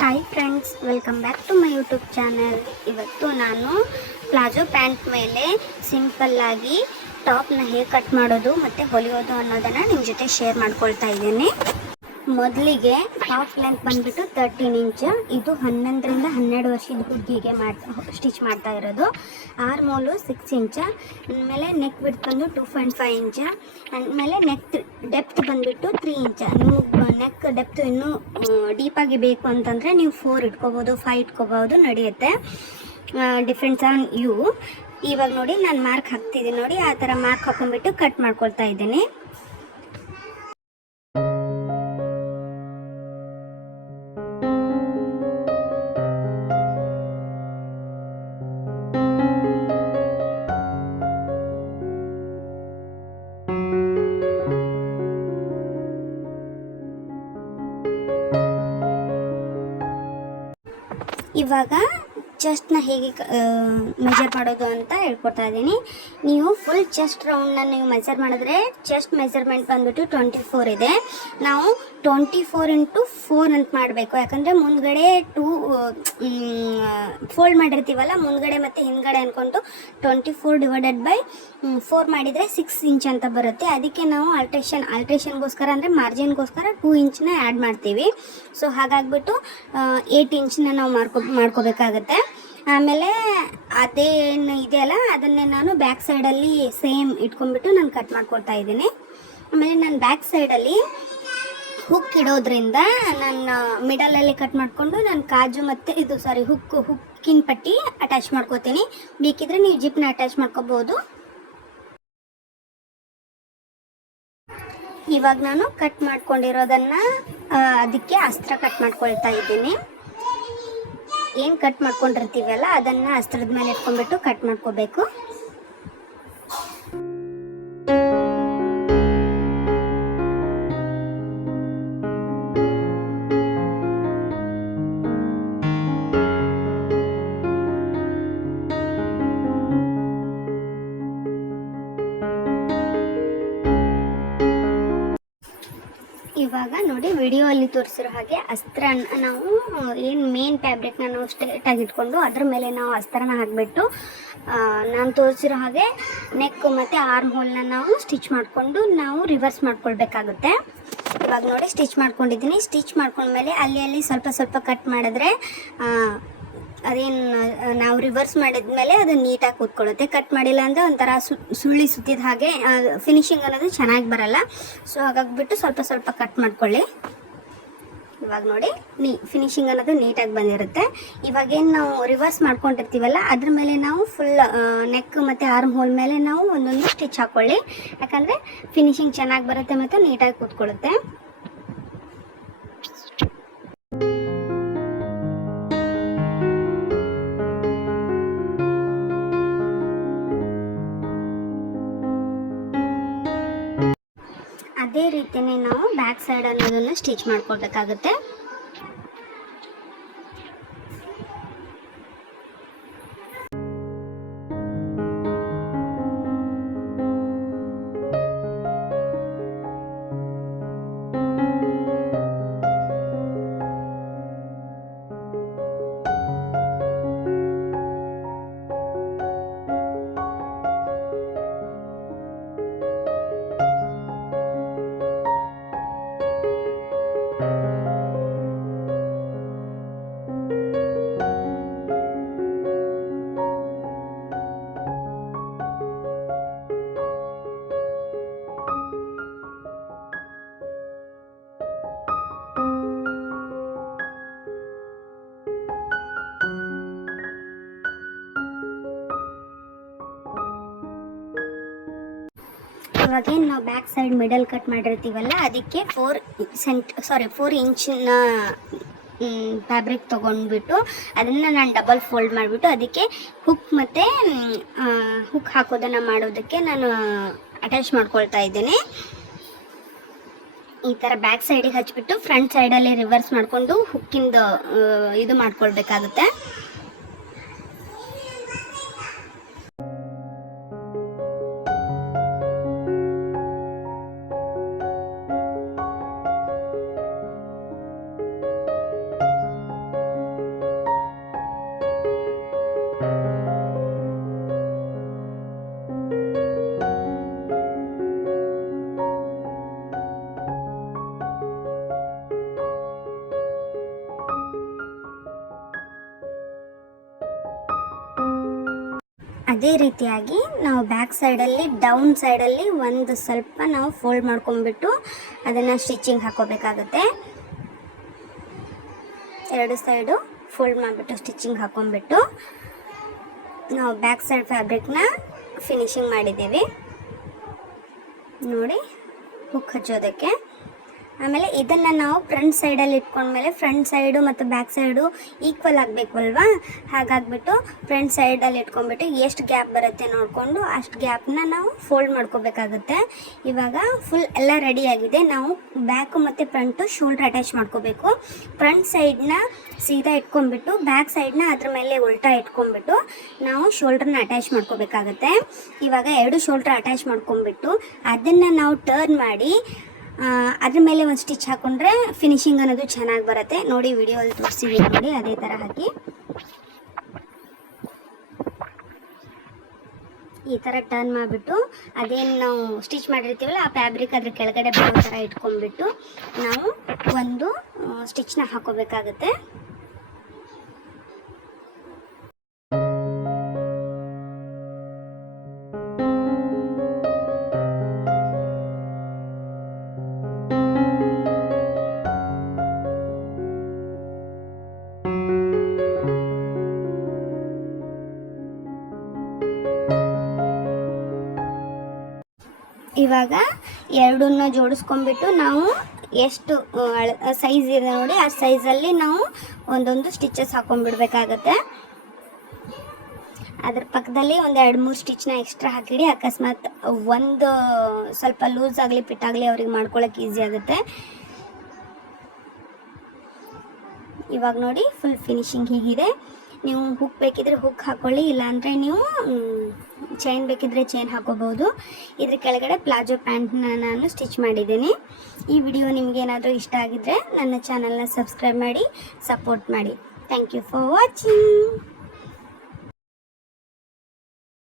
Hi friends, welcome back to my YouTube channel. ಇವತ್ತು ನಾನು palazzo pant ಮೇಲೆ ಸಿಂಪಲ್ಲಾಗಿ ಟಾಪ್ನ ಹೇಗೆ ಕಟ್ ಮಾಡೋದು ಮತ್ತು ಹೊಲಿಯೋದು ಅನ್ನೋದನ್ನು ನಿಮ್ಮ ಜೊತೆ ಶೇರ್ ಮಾಡ್ಕೊಳ್ತಾ ಇದ್ದೀನಿ. ಮೊದಲಿಗೆ ಟಾಪ್ ಲೆಂತ್ ಬಂದುಬಿಟ್ಟು 13 ಇಂಚು. ಇದು 11ರಿಂದ 12 ವರ್ಷದ ಹುಡುಗಿಗೆ ಸ್ಟಿಚ್ ಮಾಡ್ತಾ ಇರೋದು. ಆರ್ಮೋಲು 6 ಇಂಚ. ಆಮೇಲೆ ನೆಕ್ ಬಿಡ್ತು ಬಂದು 2.5 ಇಂಚ. ಆಮೇಲೆ ನೆಕ್ ಡೆಪ್ತ್ ಬಂದುಬಿಟ್ಟು 3 ಇಂಚ. ನೀವು ನೆಕ್ ಡೆಪ್ತ್ ಇನ್ನೂ ಡೀಪಾಗಿ ಬೇಕು ಅಂತಂದರೆ ನೀವು 4 ಇಟ್ಕೋಬೋದು, 5 ಇಟ್ಕೋಬೋದು, ನಡೆಯುತ್ತೆ. ಡಿಫ್ರೆಂಟ್ಸ್ ಆನ್ ಯು. ಇವಾಗ ನೋಡಿ ನಾನು ಮಾರ್ಕ್ ಹಾಕ್ತಿದ್ದೀನಿ ನೋಡಿ, ಆ ಥರ ಮಾರ್ಕ್ ಹಾಕೊಂಡ್ಬಿಟ್ಟು ಕಟ್ ಮಾಡ್ಕೊಳ್ತಾ ಇದ್ದೀನಿ. ಇವಾಗ ಚೆಸ್ಟ್ನ ಹೇಗೆ ಮೆಜರ್ ಮಾಡೋದು ಅಂತ ಹೇಳ್ಕೊಡ್ತಾ ಇದ್ದೀನಿ. ನೀವು ಫುಲ್ ಚೆಸ್ಟ್ ರೌಂಡ್ನ ನೀವು ಮೆಜರ್ ಮಾಡಿದ್ರೆ ಚೆಸ್ಟ್ ಮೆಜರ್ಮೆಂಟ್ ಬಂದುಬಿಟ್ಟು 24 ಇದೆ. ನಾವು 24 ಇಂಟು 4 ಅಂತ ಮಾಡಬೇಕು. ಯಾಕಂದರೆ ಮುಂದ್ಗಡೆ ಫೋಲ್ಡ್ ಮಾಡಿರ್ತೀವಲ್ಲ, ಮುಂದ್ಗಡೆ ಮತ್ತು ಹಿಂದ್ಗಡೆ ಅಂದ್ಕೊಂಡು 24 ಡಿವೈಡೆಡ್ ಬೈ 4 ಮಾಡಿದರೆ 6 ಇಂಚ್ ಅಂತ ಬರುತ್ತೆ. ಅದಕ್ಕೆ ನಾವು ಆಲ್ಟ್ರೇಷನ್ಗೋಸ್ಕರ ಅಂದರೆ ಮಾರ್ಜಿನ್ಗೋಸ್ಕರ 2 ಇಂಚನ್ನ ಆ್ಯಡ್ ಮಾಡ್ತೀವಿ. ಸೊ ಹಾಗಾಗ್ಬಿಟ್ಟು 8 ಇಂಚನ್ನ ನಾವು ಮಾಡ್ಕೋಬೇಕಾಗತ್ತೆ. ಆಮೇಲೆ ಅದೇನು ಇದೆಯಲ್ಲ ಅದನ್ನೇ ನಾನು ಬ್ಯಾಕ್ ಸೈಡಲ್ಲಿ ಸೇಮ್ ಇಟ್ಕೊಂಡ್ಬಿಟ್ಟು ನಾನು ಕಟ್ ಮಾಡ್ಕೊಳ್ತಾ ಇದ್ದೀನಿ. ಆಮೇಲೆ ನಾನು ಬ್ಯಾಕ್ ಸೈಡಲ್ಲಿ ಹುಕ್ ಇಡೋದ್ರಿಂದ ನಾನು ಮಿಡಲಲ್ಲಿ ಕಟ್ ಮಾಡಿಕೊಂಡು ನಾನು ಕಾಜು ಮತ್ತು ಹುಕ್ಕಿನ ಪಟ್ಟಿ ಅಟ್ಯಾಚ್ ಮಾಡ್ಕೋತೀನಿ. ಬೇಕಿದ್ರೆ ನೀವು ಜಿಪ್ನ ಅಟ್ಯಾಚ್ ಮಾಡ್ಕೋಬೋದು. ಇವಾಗ ನಾನು ಕಟ್ ಮಾಡ್ಕೊಂಡಿರೋದನ್ನು ಅದಕ್ಕೆ ಅಸ್ತ್ರ ಕಟ್ ಮಾಡ್ಕೊಳ್ತಾ ಇದ್ದೀನಿ. ಏನು ಕಟ್ ಮಾಡ್ಕೊಂಡಿರ್ತೀವಲ್ಲ ಅದನ್ನು ಅಸ್ತ್ರದ ಮೇಲೆ ಇಟ್ಕೊಂಡ್ಬಿಟ್ಟು ಕಟ್ ಮಾಡ್ಕೋಬೇಕು. ಇವಾಗ ನೋಡಿ ವಿಡಿಯೋ ಅಲ್ಲಿ ತೋರಿಸಿರೋ ಹಾಗೆ ಅಸ್ತ್ರ ನಾವು ಏನು ಮೇನ್ ಫ್ಯಾಬ್ರಿಕ್ನ ನಾವು ಸ್ಟ್ರೇಟಾಗಿ ಇಟ್ಕೊಂಡು ಅದ್ರ ಮೇಲೆ ನಾವು ಅಸ್ತ್ರನ ಹಾಕಿಬಿಟ್ಟು ನಾನು ತೋರಿಸಿರೋ ಹಾಗೆ ನೆಕ್ ಮತ್ತು ಆರ್ಮ್ ಹೋಲ್ನ ನಾವು ಸ್ಟಿಚ್ ಮಾಡಿಕೊಂಡು ನಾವು ರಿವರ್ಸ್ ಮಾಡ್ಕೊಳ್ಬೇಕಾಗುತ್ತೆ. ಇವಾಗ ನೋಡಿ ಸ್ಟಿಚ್ ಮಾಡ್ಕೊಂಡಿದ್ದೀನಿ. ಸ್ಟಿಚ್ ಮಾಡ್ಕೊಂಡ್ಮೇಲೆ ಅಲ್ಲಿ ಸ್ವಲ್ಪ ಕಟ್ ಮಾಡಿದ್ರೆ ಅದೇನು ನಾವು ರಿವರ್ಸ್ ಮಾಡಿದ್ಮೇಲೆ ಅದು ನೀಟಾಗಿ ಕೂತ್ಕೊಳ್ಳುತ್ತೆ. ಕಟ್ ಮಾಡಿಲ್ಲ ಅಂದರೆ ಒಂಥರ ಸುಳ್ಳಿ ಸುತ್ತಿದ ಹಾಗೆ ಫಿನಿಶಿಂಗ್ ಅನ್ನೋದು ಚೆನ್ನಾಗಿ ಬರಲ್ಲ. ಸೊ ಹಾಗಾಗ್ಬಿಟ್ಟು ಸ್ವಲ್ಪ ಕಟ್ ಮಾಡ್ಕೊಳ್ಳಿ. ಇವಾಗ ನೋಡಿ ಫಿನಿಶಿಂಗ್ ಅನ್ನೋದು ನೀಟಾಗಿ ಬಂದಿರುತ್ತೆ. ಇವಾಗೇನು ನಾವು ರಿವರ್ಸ್ ಮಾಡ್ಕೊಂಡಿರ್ತೀವಲ್ಲ ಅದ್ರ ಮೇಲೆ ನಾವು ಫುಲ್ ನೆಕ್ ಮತ್ತು ಆರ್ಮ್ ಹೋಲ್ ಮೇಲೆ ನಾವು ಒಂದೊಂದು ಸ್ಟಿಚ್ ಹಾಕ್ಕೊಳ್ಳಿ. ಯಾಕಂದರೆ ಫಿನಿಶಿಂಗ್ ಚೆನ್ನಾಗಿ ಬರುತ್ತೆ ಮತ್ತು ನೀಟಾಗಿ ಕೂತ್ಕೊಳ್ಳುತ್ತೆ. ಅದೇ ರೀತಿಯೇ ನಾವು ಬ್ಯಾಕ್ ಸೈಡ್ ಅನ್ನೋದನ್ನು ಸ್ಟಿಚ್ ಮಾಡ್ಕೊಳ್ಬೇಕಾಗುತ್ತೆ. ಇವಾಗೇನು ನಾವು ಬ್ಯಾಕ್ ಸೈಡ್ ಮಿಡಲ್ ಕಟ್ ಮಾಡಿರ್ತೀವಲ್ಲ ಅದಕ್ಕೆ 4 ಇಂಚಿನ ಫ್ಯಾಬ್ರಿಕ್ ತೊಗೊಂಡ್ಬಿಟ್ಟು ಅದನ್ನು ನಾನು ಡಬಲ್ ಫೋಲ್ಡ್ ಮಾಡಿಬಿಟ್ಟು ಅದಕ್ಕೆ ಹುಕ್ ಹಾಕೋದನ್ನು ಮಾಡೋದಕ್ಕೆ ನಾನು ಅಟ್ಯಾಚ್ ಮಾಡ್ಕೊಳ್ತಾ ಇದ್ದೇನೆ. ಈ ಥರ ಬ್ಯಾಕ್ ಸೈಡಿಗೆ ಹಚ್ಬಿಟ್ಟು ಫ್ರಂಟ್ ಸೈಡಲ್ಲಿ ರಿವರ್ಸ್ ಮಾಡಿಕೊಂಡು ಹುಕ್ಕಿಂದ ಇದು ಮಾಡ್ಕೊಳ್ಬೇಕಾಗುತ್ತೆ. ಅದೇ ರೀತಿಯಾಗಿ ನಾವು ಬ್ಯಾಕ್ ಸೈಡಲ್ಲಿ ಡೌನ್ ಸೈಡಲ್ಲಿ ಒಂದು ಸ್ವಲ್ಪ ನಾವು ಫೋಲ್ಡ್ ಮಾಡ್ಕೊಂಡ್ಬಿಟ್ಟು ಅದನ್ನು ಸ್ಟಿಚಿಂಗ್ ಹಾಕೋಬೇಕಾಗುತ್ತೆ. ಎರಡು ಸೈಡು ಫೋಲ್ಡ್ ಮಾಡಿಬಿಟ್ಟು ಸ್ಟಿಚಿಂಗ್ ಹಾಕೊಂಡ್ಬಿಟ್ಟು ನಾವು ಬ್ಯಾಕ್ ಸೈಡ್ ಫ್ಯಾಬ್ರಿಕ್ನ ಫಿನಿಶಿಂಗ್ ಮಾಡಿದ್ದೇವೆ ನೋಡಿ ಹುಕ್ ಹಚ್ಚೋದಕ್ಕೆ. ಆಮೇಲೆ ಇದನ್ನು ನಾವು ಫ್ರಂಟ್ ಸೈಡಲ್ಲಿ ಇಟ್ಕೊಂಡ್ಮೇಲೆ ಫ್ರಂಟ್ ಸೈಡು ಮತ್ತು ಬ್ಯಾಕ್ ಸೈಡು ಈಕ್ವಲ್ ಆಗಬೇಕು ಅಲ್ವಾ, ಹಾಗಾಗಿಬಿಟ್ಟು ಫ್ರಂಟ್ ಸೈಡಲ್ಲಿ ಇಟ್ಕೊಂಡ್ಬಿಟ್ಟು ಎಷ್ಟು ಗ್ಯಾಪ್ ಬರುತ್ತೆ ನೋಡಿಕೊಂಡು ಅಷ್ಟು ಗ್ಯಾಪ್ನ ನಾವು ಫೋಲ್ಡ್ ಮಾಡ್ಕೋಬೇಕಾಗುತ್ತೆ. ಇವಾಗ ಫುಲ್ ಎಲ್ಲ ರೆಡಿಯಾಗಿದೆ. ನಾವು ಬ್ಯಾಕು ಮತ್ತು ಫ್ರಂಟು ಶೋಲ್ಡ್ರ್ ಅಟ್ಯಾಚ್ ಮಾಡ್ಕೋಬೇಕು. ಫ್ರಂಟ್ ಸೈಡ್ನ ಸೀದಾ ಇಟ್ಕೊಂಡ್ಬಿಟ್ಟು ಬ್ಯಾಕ್ ಸೈಡ್ನ ಅದ್ರ ಮೇಲೆ ಉಲ್ಟಾ ಇಟ್ಕೊಂಡ್ಬಿಟ್ಟು ನಾವು ಶೋಲ್ಡ್ರನ್ನ ಅಟ್ಯಾಚ್ ಮಾಡ್ಕೋಬೇಕಾಗತ್ತೆ. ಇವಾಗ ಎರಡು ಶೋಲ್ಡ್ರ್ ಅಟ್ಯಾಚ್ ಮಾಡ್ಕೊಂಡ್ಬಿಟ್ಟು ಅದನ್ನು ನಾವು ಟರ್ನ್ ಮಾಡಿ ಅದ್ರ ಮೇಲೆ ಒಂದು ಸ್ಟಿಚ್ ಹಾಕೊಂಡ್ರೆ ಫಿನಿಶಿಂಗ್ ಅನ್ನೋದು ಚೆನ್ನಾಗಿ ಬರುತ್ತೆ. ನೋಡಿ ವಿಡಿಯೋಲ್ಲಿ ತೋರಿಸಿದ್ದೀನಿ ನೋಡಿ, ಅದೇ ಥರ ಹಾಕಿ ಈ ಥರ ಟರ್ನ್ ಮಾಡಿಬಿಟ್ಟು ಅದೇನು ನಾವು ಸ್ಟಿಚ್ ಮಾಡಿರ್ತೀವಲ್ಲ ಆ ಫ್ಯಾಬ್ರಿಕ್ ಅದ್ರ ಕೆಳಗಡೆ ಬರೋ ಥರ ಇಟ್ಕೊಂಡ್ಬಿಟ್ಟು ನಾವು ಒಂದು ಸ್ಟಿಚ್ನ ಹಾಕೋಬೇಕಾಗುತ್ತೆ. ಇವಾಗ ಎರಡನ್ನ ಜೋಡಿಸ್ಕೊಂಡ್ಬಿಟ್ಟು ನಾವು ಎಷ್ಟು ಸೈಜ್ ಇದೆ ನೋಡಿ ಆ ಸೈಜಲ್ಲಿ ನಾವು ಒಂದೊಂದು ಸ್ಟಿಚಸ್ ಹಾಕೊಂಡ್ಬಿಡ್ಬೇಕಾಗತ್ತೆ. ಅದ್ರ ಪಕ್ಕದಲ್ಲಿ ಒಂದು 2-3 ಸ್ಟಿಚ್ನ ಎಕ್ಸ್ಟ್ರಾ ಹಾಕಿಡಿ. ಅಕಸ್ಮಾತ್ ಒಂದು ಸ್ವಲ್ಪ ಲೂಸ್ ಆಗಲಿ ಫಿಟ್ ಆಗಲಿ ಅವ್ರಿಗೆ ಮಾಡ್ಕೊಳ್ಳೋಕೆ ಈಸಿ ಆಗುತ್ತೆ. ಇವಾಗ ನೋಡಿ ಫುಲ್ ಫಿನಿಶಿಂಗ್ ಹೀಗಿದೆ. ನೀವು ಹುಕ್ ಬೇಕಿದ್ರೆ ಹುಕ್ ಹಾಕ್ಕೊಳ್ಳಿ, ಇಲ್ಲಾಂದರೆ ನೀವು ಚೈನ್ ಬೇಕಿದ್ರೆ ಚೈನ್ ಹಾಕೋಬಹುದು. ಇದ್ರ ಕೆಳಗಡೆ ಪ್ಲಾಜೋ ಪ್ಯಾಂಟ್ನ ನಾನು ಸ್ಟಿಚ್ ಮಾಡಿದ್ದೀನಿ. ಈ ವಿಡಿಯೋ ನಿಮ್ಗೆ ಏನಾದರೂ ಇಷ್ಟ ಆಗಿದ್ರೆ ನನ್ನ ಚಾನಲ್ನ ಸಬ್ಸ್ಕ್ರೈಬ್ ಮಾಡಿ ಸಪೋರ್ಟ್ ಮಾಡಿ. Thank you for watching.